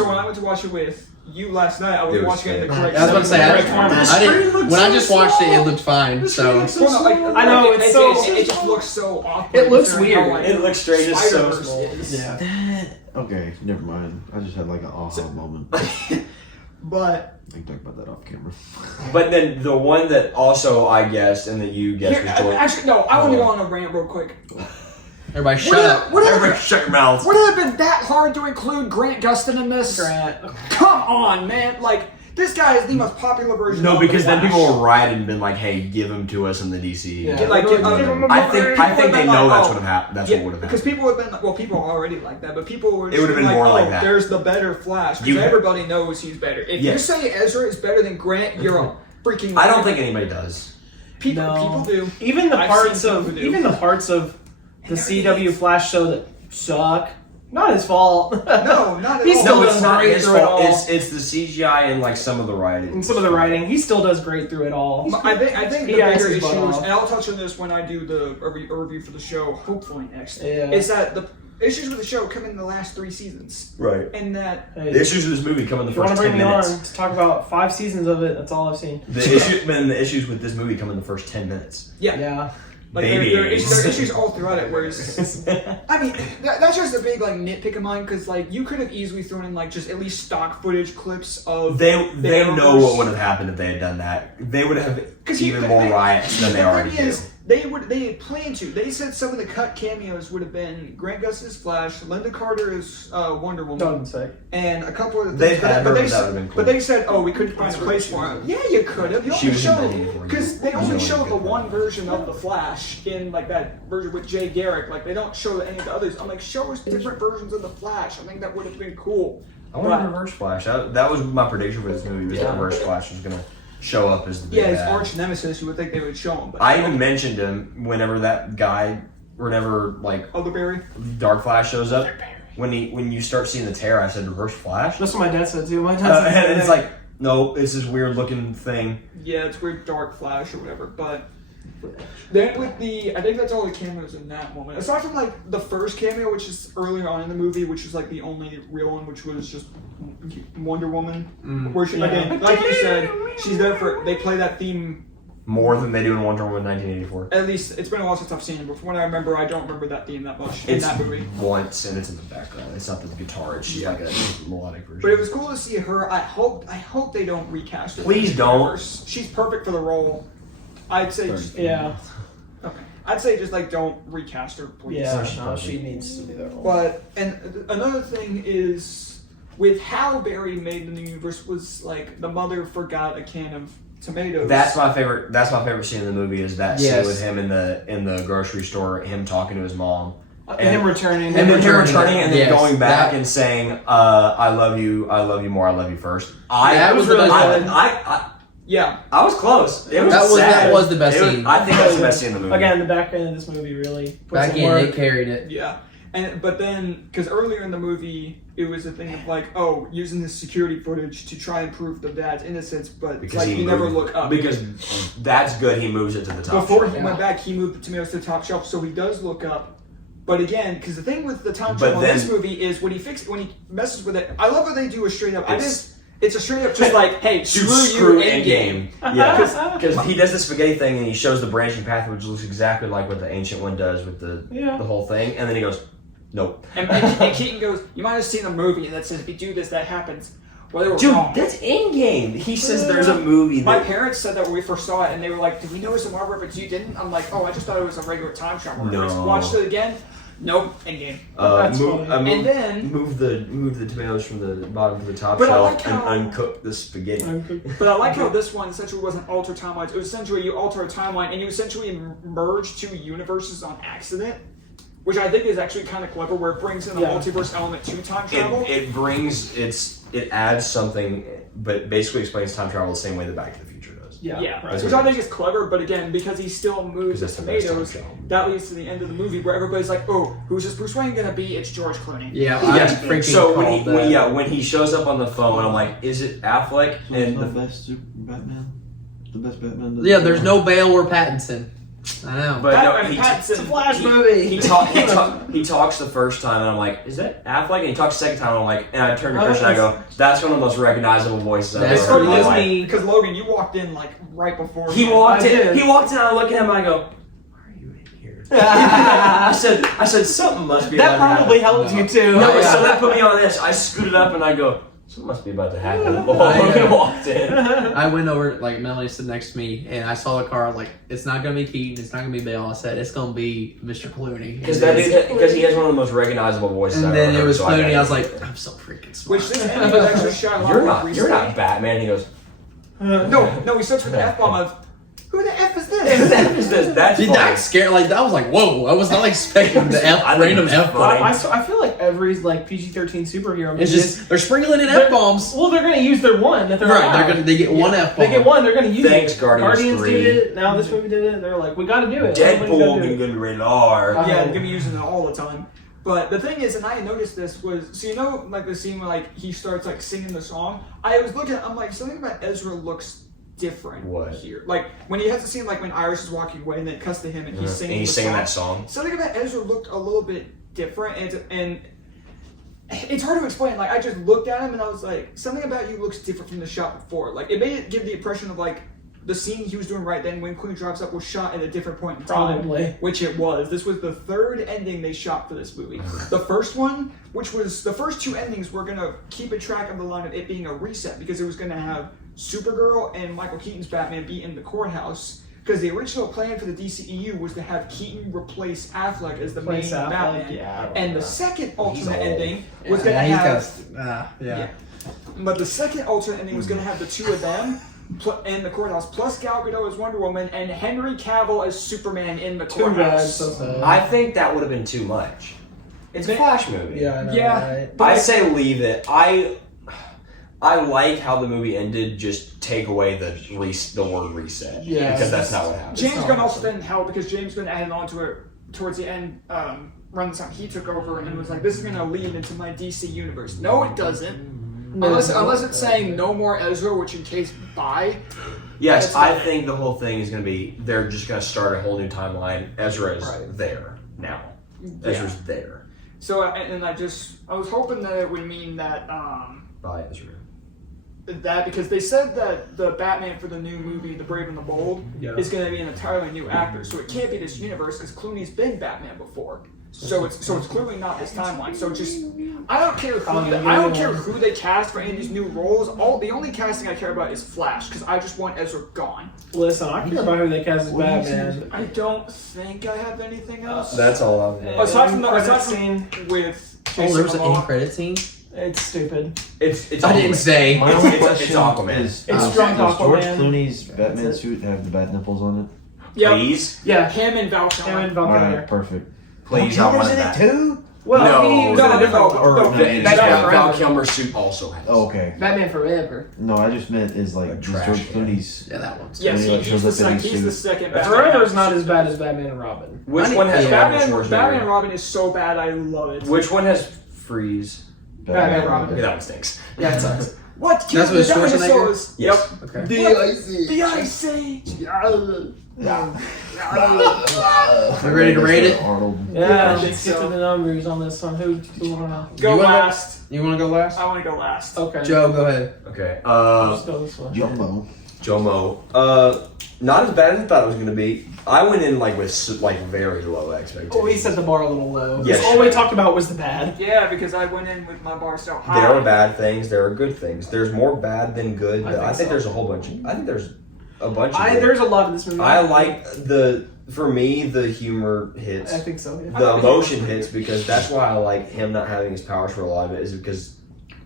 when I went to watch it with you last night, I was It was watching it in the sick. correct. I was about to say, setting. I didn't, when I just watched it, it looked fine. So Well, no, like, I know, like, it's so- it just looks so awkward. It looks considering how, weird. like, It looks strange. It's so Spider-Verse small. is. Yeah. Okay, never mind. I just had like an aha moment. I But can talk about that off camera. But then the one that also I guessed and that you guessed here, was Jordan. actually, no, I want to go on a rant real quick. everybody shut up. Everybody shut your mouth. Would it have been that hard to include Grant Gustin in this? Grant. Come on, man! Like this guy is the most popular version. No, of because the then Flash. people will riot and been like, "Hey, give him to us in the DCEU." Yeah. Like, Give him a I think people they have know been that's like, what happened. That's yeah, what would have because happened. people have been people are already like that, but people were. It would have been like, more like oh, that. There's the better Flash because You- everybody knows he's better. If Yes. you say Ezra is better than Grant, you're a freaking. I don't think anybody does. people No. do. Even the I've parts seen of people do. the CW Flash show that suck. Not his fault. No, not at He all. still No, does it's not great his through it fault. all. It's the CGI and like some of the writing. And some of the writing, he still does great through it all. I think He the acts bigger his butt issues, off. and I'll touch on this when I do a review for the show, hopefully next. Yeah. Is that the issues with the show come in the last 3 seasons, Right. and that Hey, The issues with this movie come in the if you want first to 10 bring me on minutes. to talk about 5 seasons of it, that's all I've seen. The issues with this movie come in the first 10 minutes. Yeah. like there are issues all throughout it. Whereas, I mean, that's just a big like nitpick of mine because like you could have easily thrown in like just at least stock footage clips of They the know what Arrowverse. would have happened if they had done that. They would have 'Cause even more riots than they the already thing do. is, they had planned to. They said some of the cut cameos would have been Grant Gustin's Flash, Linda Carter's Wonder Woman, Don't say. and a couple of They've things. had But her, they but that said, would've been cool. but they said, oh, we couldn't find a place for him. Yeah, you could have. You She only was in showed 1984. because they You only know showed you the could one have. version of the Flash in like that version with Jay Garrick. Like they don't show any of the others. I'm like, show us different versions of the Flash. I think that would have been cool. I want a reverse Flash. That was my prediction for this movie. Was that reverse Flash was gonna show up as the big Yeah, his bad. arch nemesis. You would think they would show him. But I even mentioned him whenever that guy, whenever like Elderberry. Dark Flash shows up. When you start seeing the tear, I said reverse Flash. That's what my dad said too. My dad said And it's like no, it's this weird looking thing. Yeah, it's weird Dark Flash or whatever, but then with I think that's all the cameos in that moment. Aside from like the first cameo, which is earlier on in the movie, which is like the only real one, which was just Wonder Woman, where she, Yeah. again, like you said, she's there they play that theme. More than they do in Wonder Woman 1984. At least it's been a while since I've seen it, but from what I remember, I don't remember that theme that much in It's that movie. once and it's in the background. It's not the guitar. It's just like a melodic version. But it was cool to see her. I hope they don't recast her. Please don't. She's perfect for the role. I'd say. Yeah. Okay. I'd say just like don't recast her, please. Yeah, she's no, perfect. she needs to be there. But and another thing is with how Barry made the new universe was like the mother forgot a can of tomatoes. That's my favorite. That's my favorite scene in the movie. Is that Yes. scene with him in the grocery store, him talking to his mom, And him returning. and then him returning, returning, and then yes, going back that- and saying, "I love you more. I love you first." That was really good. yeah. I was close. It was That sad. was the best It was- scene. I think that's the best scene in the movie. Again, the back end of this movie really puts back some in, they work. carried it. Yeah. But then, because earlier in the movie, it was a thing of like, oh, using this security footage to try and prove the dad's innocence, but because like he you never moved- look up. Because that's good. He moves it to the top. Before shelf. he went back, he moved the tomatoes to the top shelf, so he does look up. But again, because the thing with the top But shelf in this then- movie is when he messes with it. I love how they do a straight up. It's- It's a straight up just like, hey, Screw you, Endgame. Yeah, because he does the spaghetti thing and he shows the branching path, which looks exactly like what the ancient one does with the Yeah. whole thing, and then he goes, Nope. And Keaton goes, "You might have seen a movie that says if you do this, that happens." Well, they were Dude, wrong. that's in game. He says there's a movie. My That, parents said that when we first saw it, and they were like, "Did we know it was a Marvel reference? You didn't?" I'm like, "Oh, I just thought it was a regular time travel reference." No. Watched it again. Nope, in game. That's funny. And then- move the tomatoes from the bottom to the top But I shelf like how- and uncook the spaghetti. But I like how this one essentially wasn't alter timelines. It was essentially you alter a timeline and you essentially merge two universes on accident, which I think is actually kind of clever, where it brings in a multiverse element to time travel. It adds something, but basically explains time travel the same way that Back to the Future does. Yeah, right. which I think is clever, but again, because he still moves the Because that's the best tomatoes, time travel. that leads to the end of the movie where everybody's like, "Oh, who's this Bruce Wayne gonna be? It's George Clooney." Yeah, I freaking So called that. when he shows up on the phone, I'm like, is it Affleck? So it's And the the, best Super Batman? The best Batman? Yeah, there's no Bale or Pattinson. I know. but no, Batman, he, Pattinson. It's a Flash movie. he talks the first time, and I'm like, is that Affleck? And he talks the second time, and I'm like, and I turn to Christian, and I go, that's one of the most recognizable voices I've That's ever heard in my pretty life. Disney. Because Logan, you walked in like right before He walked I in. did. He walked in. I look at him. And I go, "Why are you in here?" I said something must be. That about to probably happen. helped you too. No, Yeah. so that put me on this. I scooted up and I go, something must be about to happen. Well, I, Logan walked in. I went over, like, Melanie stood next to me, and I saw the car. I was like, it's not going to be Keaton. It's not going to be Bale. I said, it's going to be Mr. Clooney. Because he has one of the most recognizable voices. And I've then ever it heard, was so Clooney. I was gotta- like, I'm so freaking smart. Which this ending was actually shot a lot You're more not recently. Batman. He goes, No, he starts with the F bomb of, "Who the F is "Who this?" the F is this?" That's Dude, funny. that scared, like, that was like, whoa. I was not expecting the I think random it's F funny. bomb. I feel like every like PG-13 superhero movie It's just, they're sprinkling in F bombs. well, they're gonna use their one that they're Right, allowed. they get one F bomb. They get one. They're gonna use Thanks, it. Guardians 3. did it. Now this movie did it. They're like, we got to do it. Deadpool Everybody's gotta do is it. going to be rated R. Uh, Yeah, they're gonna be using it all the time. But the thing is, and I noticed this was, so you know, like the scene where like he starts like singing the song. I was looking, I'm like, something about Ezra looks different What? here. Like when he has the scene, like when Iris is walking away, and then it cuts to him, and he's singing. And he's the singing song. that song. Something about Ezra looked a little bit different, and it's hard to explain. Like I just looked at him, and I was like, something about you looks different from the shot before. Like it made it give the impression of like the scene he was doing right then when Clooney drives up was shot at a different point in time. Probably. Which it was. This was the third ending they shot for this movie. The first one, which was the first two endings, were gonna keep a track of the line of it being a reset because it was gonna have Supergirl and Michael Keaton's Batman be in the courthouse. Because the original plan for the DCEU was to have Keaton replace Affleck as the main Replace Affleck, Batman. yeah. And the second alternate old. ending was Yeah, gonna he's have got, yeah. but the second alternate ending was going to have the two of them in the courthouse, plus Gal Gadot as Wonder Woman and Henry Cavill as Superman in the Too bad. courthouse. So sad. I think that would have been too much. It's a Flash movie. Yeah, I know, Yeah. right? But I say leave it. I like how the movie ended. Just take away the word reset. Yeah. Because that's not what happened. James not Gunn also awesome. didn't help because James Gunn added on to it towards the end. Around the time he took over and was like, "This is going to lead into my DC universe." No, it doesn't. Unless it's saying no more Ezra, which in case by. Yes, That's I fine. think the whole thing is going to be they're just going to start a whole new timeline. Ezra is Right. there now. Yeah. Ezra's there. So and I was hoping that it would mean that Bye, Ezra. that because they said that the Batman for the new movie, The Brave and the Bold, Yeah. is going to be an entirely new actor. So it can't be this universe because Clooney's been Batman before. So it's clearly not this timeline. So just I don't care who they cast for any of these new roles. The only casting I care about is Flash because I just want Ezra gone. Listen, I care about who they cast as Batman. I don't think I have anything else. That's all I'm Aside from Credit scene, with Oh, Jason there was an Momoa. end credit scene? it's stupid. It's I didn't say. My only It's question Aquaman. is, It's drunk does George Aquaman. Clooney's Batman That's it. suit have the bat nipples on Yep. Please. Yeah, Him and Val him and Kilmer. Val Kilmer. Alright, perfect. Please, I wanted that. too? Well, No. he was in a different Or- one. no, Batman Val Forever. Kilmer's suit also has. Oh, okay. Batman Forever. No, I just meant is like Like does trash George can. Clooney's. Yeah, that one's. Yes, He, like, he's shows the up in second. his He's the suit. second. Batman. Forever is not as bad as Batman and Robin. Which I one need- has yeah. Batman Schwarzenegger? and Robin is so bad. I love it. Which one has Freeze? Batman Robin. Okay, that one stinks. Yeah, it sucks. What? That's Killed the what Schwarzenegger? dinosaurs? Yes. Yep. Okay. The Ice Age. We ready to rate it? Arnold. Yeah, Yeah, I let's think get so. to the numbers on this one. Who wanna? Go You wanna- last. You want to go last? I want to go last. Okay. Joe, go ahead. Okay. Let's go this one. Jumbo. Jomo. Not as bad as I thought it was gonna be. I went in with very low expectations. Oh, he set the bar a little low. Yes. All we talked about was the bad. Yeah, because I went in with my bar so high. There are bad things. There are good things. There's more bad than good. But I think so. there's a whole bunch. I think there's a bunch of. There's a lot of this movie. I like for me, the humor hits. I think so. Yeah. The emotion hits because that's why I like him not having his powers for a lot of it is because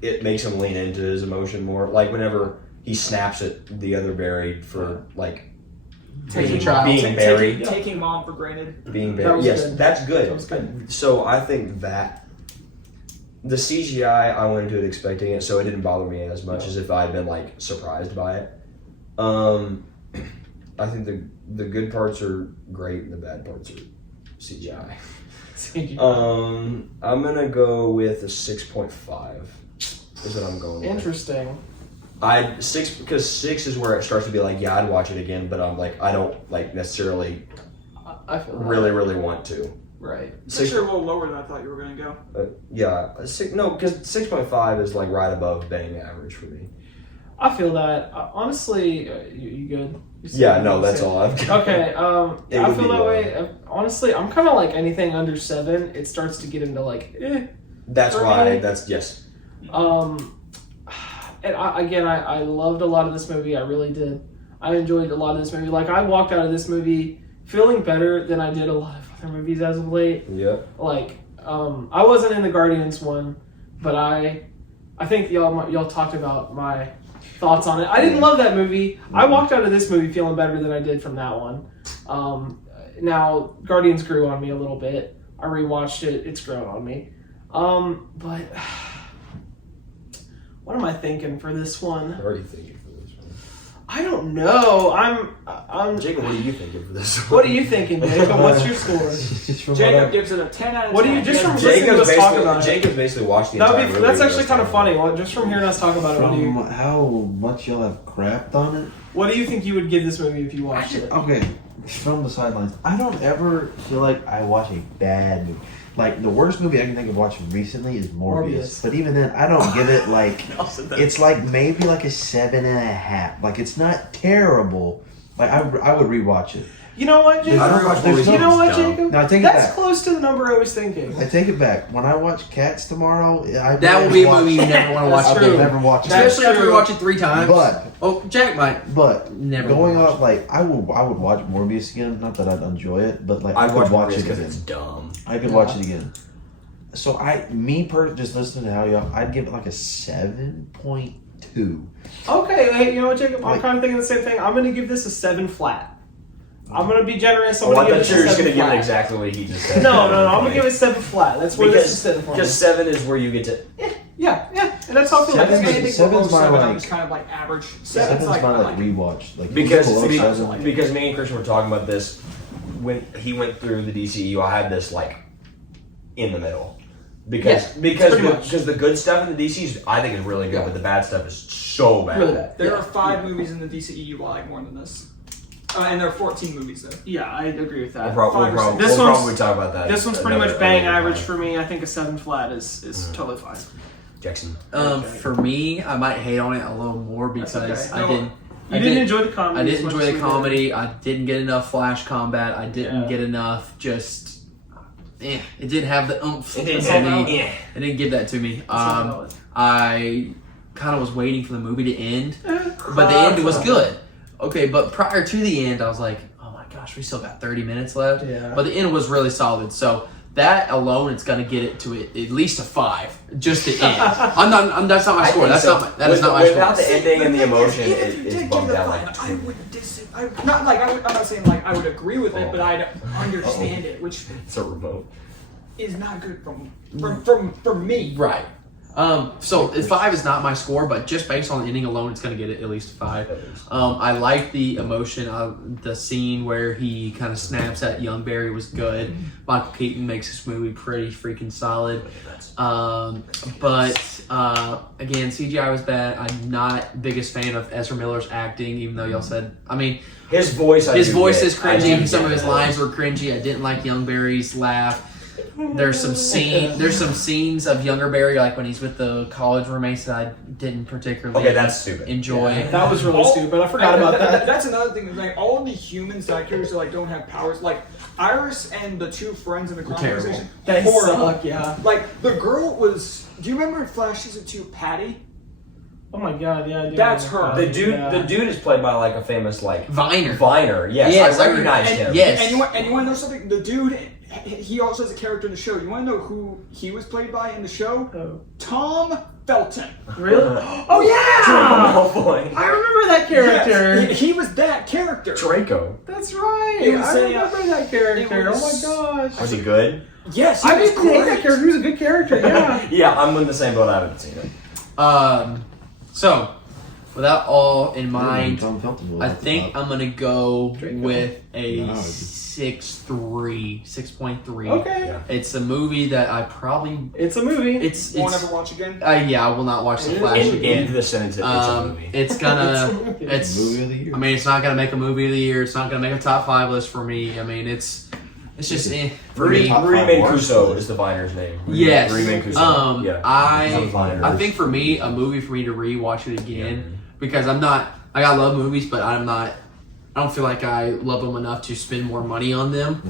it makes him lean into his emotion more. Like whenever he snaps at the other Barry for Taking child. being Barry. Taking mom for granted. Being That Barry. was Yes, good. that's good. That was good. So I think that the CGI, I went into it expecting it, so it didn't bother me as much as if I had been surprised by it. I think the good parts are great and the bad parts are CGI. I'm gonna go with a 6.5. Is what I'm going with. Interesting. Because 6 is where it starts to be I'd watch it again, but I'm I don't necessarily I feel that. really want to. Right. It's actually a little lower than I thought you were going to go. Yeah, because 6.5 is right above bang average for me. I feel that. Honestly, you good? Yeah, no, that's all I've got. Okay. It I would feel be that lower. way. Honestly, I'm kind of like anything under 7. It starts to get into That's For why. me- That's yes. And I loved a lot of this movie. I really did. I enjoyed a lot of this movie. I walked out of this movie feeling better than I did a lot of other movies as of late. Yeah. I wasn't in the Guardians one, but I think y'all talked about my thoughts on it. I didn't love that movie. I walked out of this movie feeling better than I did from that one. Now Guardians grew on me a little bit. I rewatched it. It's grown on me. But what am I thinking for this one? What are you thinking for this one? I don't know. I'm. Jacob, what are you thinking for this one? What are you thinking, Jacob? What's your score? Jacob gives it a 10 out of 10. What do you just from listening to us talk about it? Jacob's basically watched the entire movie. That's actually kind of funny. Well, just from hearing us talk about it, From how much y'all have crapped on it. what do you think you would give this movie if you watched it? Okay, from the sidelines, I don't ever feel like I watch a bad movie. The worst movie I can think of watching recently is Morbius. But even then, I don't give it it's maybe a 7.5. It's not terrible. I would rewatch it. You know what, Jacob? I don't watch movies. You know what, Dumb. Jacob? No, I take it That's back. close to the number I was thinking. I take it back. When I watch Cats tomorrow, That will be a movie you never want to watch That's I again. will true. never watch it. That's Especially after true. we watch it 3 times. But Jack might. Never going off I would watch Morbius again. Not that I'd enjoy it, but I I'd could watch it it because again. it's dumb. I could watch it again. So just listening to how y'all, I'd give it a 7.2. Okay, hey, you know what, Jacob? I'm kind of thinking the same thing. I'm going to give this a 7 flat. I'm going to be generous. I'm I going to thought give you were this just a going 7 to give it flat. exactly what he just said. No. I'm going to give it 7 flat. That's what this is sitting for. Because 7 is where you get to. Yeah, and that's how I feel. I think Seven's- anything seven's below my, 7 like- is kind of average. Seven's my like rewatch. Because below 7. because me and Christian were talking about this when he went through the DCEU. I had this in the middle because pretty much. the good stuff in the DCEU I think is really good, but the bad stuff is so bad. Really bad. There are 5 movies in the DCEU I like more than this. And there are 14 movies though. Yeah, I agree with that. We'll Five or six. This we'll one's- probably talk about that. This one's pretty much bang average for me. I think a 7 flat is totally fine. Jackson. For me, I might hate on it a little more because okay. I didn't. You didn't enjoy the comedy. I as didn't much enjoy as the we comedy. I didn't get enough flash combat. I didn't get enough just. It didn't have the oomph. It didn't for have me. the- It didn't give that to me. valid. I kind of was waiting for the movie to end, but the end was good. Okay, but prior to the end, I was like, oh my gosh, we still got 30 minutes left. Yeah. But the end was really solid. So that alone, it's going to get it to at least a 5, just to end. That's not my score. That is not my Without score. the ending and the emotion, Even if you it's did bumped give it a down 5, I would I'm not saying I would agree with it, but I'd understand it, which It's a remote. is not good from me. Right. So 5 is not my score, but just based on the ending alone, it's going to get it at least a 5. I like the emotion of the scene where he kind of snaps at young Barry was good. Michael Keaton makes this movie pretty freaking solid. But again, CGI was bad. I'm not biggest fan of Ezra Miller's acting, even though y'all said, His voice. his voice is cringy. Some of his lines were cringy. I didn't like young Barry's laugh. There's some scenes of younger Barry, like when he's with the college roommates, that I didn't particularly that's stupid. enjoy. Yeah, that was really stupid. I forgot about that. That's another thing. Like all of the humans that characters like don't have powers. Like Iris and the two friends in the conversation. They horrible. suck, yeah. Like the girl was. Do you remember in Flash Season 2, Patty? Oh my god, yeah. I do That's remember her. that. The dude is played by like a famous like Viner. Yes, I recognize him. Yes. And you want to know something? The dude, he also has a character in the show. You want to know who he was played by in the show? Oh. Tom Felton. Really? Oh yeah! Oh boy. I remember that character. Yes, he was that character. Draco. That's right. It was I remember that character. it Oh was- my gosh. Was he good? Yes, he I was didn't hate that great. character. He was a good character. Yeah. Yeah, I'm in the same boat. I haven't seen it. So, with that all in mind, Tom Felton was I at the think top. I'm gonna go Draco. with a No. 6.3. Okay. Yeah. It's a movie that I probably It's a movie. it's Won't ever watch again. yeah, I will not watch The It is Flash a End again. the sentence. It's a movie. It's gonna it's Movie of the year. I mean, it's not gonna make a movie of the year. It's not gonna make a top 5 list for me. I mean, it's just for me. Top Rudy five Mancuso worst. is the Viner's name. Yes. Rudy Mancuso. Yeah. I think for me, a movie for me to rewatch it again because I love movies, but I don't feel like I love them enough to spend more money on them.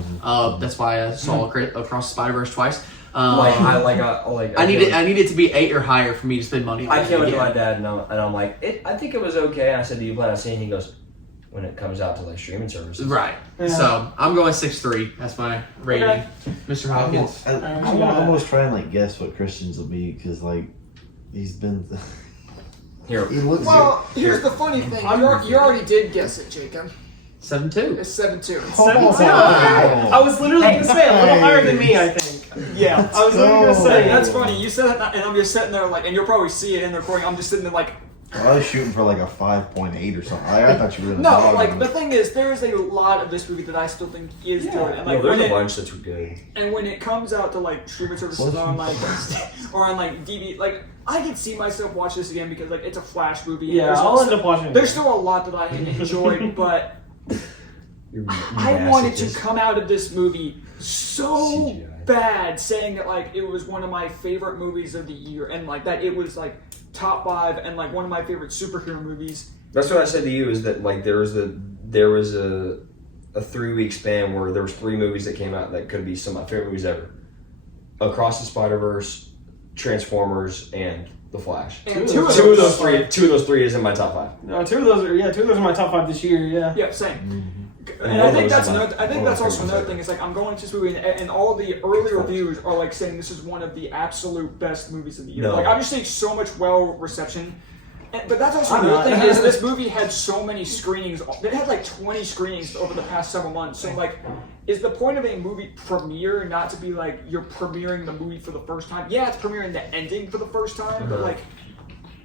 That's why I saw Across the Spider-Verse twice. I need it to be 8 or higher for me to spend money on I it came up to again. my dad and I'm like, I think it was okay. And I said, do you plan on seeing it? He goes, when it comes out to like streaming services. Right. Yeah. So I'm going 6.3. That's my rating. Okay. Mr. Hopkins. I'm almost trying to like guess what Christian's will be because like he's been. Here. He looks. Well, here's the funny thing. You already did guess it, Jacob. 7.2. It's 7.2. I was literally going to say a little higher than me, I think. Yeah, I was literally going to say. That's funny. You said that, and I'm just sitting there like, and you'll probably see it in the recording. I'm just sitting there like, I was shooting for like a 5.8 or something. I thought you were. no. Like the thing is, there is a lot of this movie that I still think is good, and like There's when a it, bunch that's good. and when it comes out to like streaming services on like or on like DVD, like I can see myself watch this again because like it's a Flash movie. and Yeah, there's I'll also- end up watching it. There's still a lot that I enjoyed, but I wanted to come out of this movie so CGI. bad, saying that like it was one of my favorite movies of the year, and like that it was like top 5 and like one of my favorite superhero movies. That's what I said to you is that like there was a 3-week span where there was 3 movies that came out that could be some of my favorite movies ever. Across the Spider-Verse, Transformers, and The Flash. And Two of those three is in my top 5. No, two of those are my top 5 this year. Yeah. Yeah, same. Mm-hmm. And I think that's another. I think that's also another thing. Is like I'm going to this movie, and all the early reviews are like saying this is one of the absolute best movies of the year. No. Like I'm just seeing so much well reception. But that's also I'm another not. thing is this movie had so many screenings. It had like 20 screenings over the past several months. So like, is the point of a movie premiere not to be like you're premiering the movie for the first time? Yeah, it's premiering the ending for the first time, but like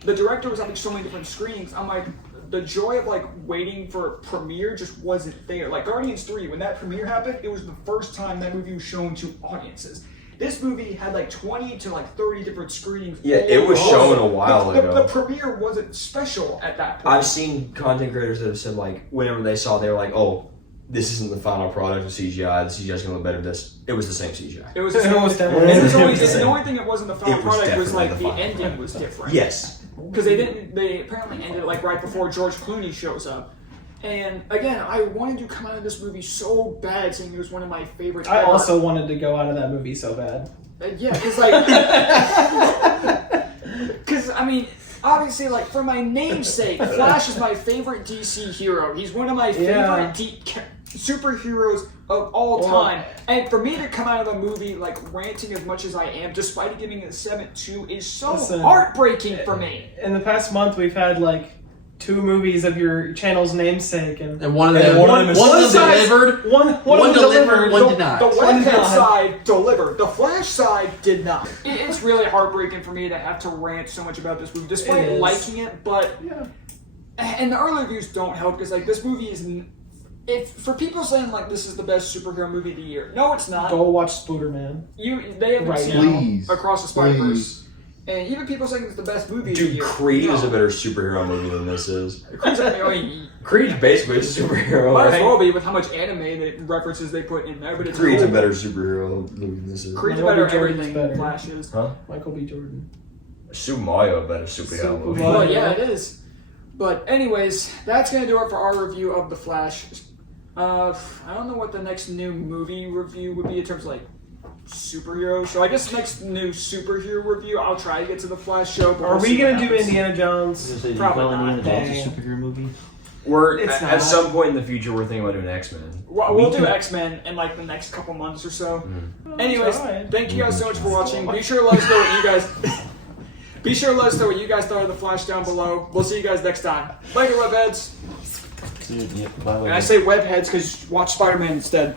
the director was having so many different screenings. I'm like, the joy of like waiting for a premiere just wasn't there. Like Guardians 3, when that premiere happened, it was the first time that movie was shown to audiences. This movie had like 20 to like 30 different screenings. Yeah, it was shown a while ago. The premiere wasn't special at that point. I've seen content creators that have said like whenever they saw, they were like, "Oh, this isn't the final product of CGI. The CGI is going to look better than this." It was the same CGI. It was It was definitely- and the Same. only thing that wasn't the final It was product was like definitely the the final ending was different. Yes. Because they apparently ended it like right before George Clooney shows up. And again, I wanted to come out of this movie so bad, saying it was one of my favorites. I ever. also wanted to go out of that movie so bad. Yeah, it's like, because I mean, obviously, like for my namesake, Flash is my favorite DC hero. He's one of my favorite superheroes of all time. And for me to come out of a movie like ranting as much as I am, despite it giving it a 7.2, is so heartbreaking for me. In the past month, we've had like 2 movies of your channel's namesake, and And one of them delivered. one delivered, one did not. The One did Webhead not. side delivered. The Flash side did not. It's really heartbreaking for me to have to rant so much about this movie, It despite is. liking it. But Yeah. and the early reviews don't help because like this movie is. If for people saying like this is the best superhero movie of the year, no, it's not. Go watch Spooderman. They haven't Right seen now. Please. Across the Spider-Verse. And even people saying it's the best movie of the Dude, year. Creed is a better superhero movie than this is. Creed's, I mean, Creed's basically a superhero, might as right? well be with how much anime references they put in there, but it's Creed's a cool. better superhero movie than this is. Creed's Michael better B. at Jordan's everything better. Flash is. Huh? Michael B. Jordan. Super Mario a better superhero movie. Mario. Well, yeah, it is. But anyways, that's gonna do it for our review of The Flash. I don't know what the next new movie review would be in terms of like superheroes. So I guess next new superhero review, I'll try to get to the Flash show. But Are we'll we see gonna what do happens. Indiana Jones? Do you Probably call not. Indiana Jones a superhero movie? We're It's at not. some point in the future we're thinking about doing X-Men. We'll do X-Men in like the next couple months or so. Anyways, alright. thank you guys so much for watching. Be sure to let us know what you guys. Be sure to let us know what you guys thought of The Flash down below. We'll see you guys next time. Later, webheads. Bye, And I say webheads because watch Spider-Man instead.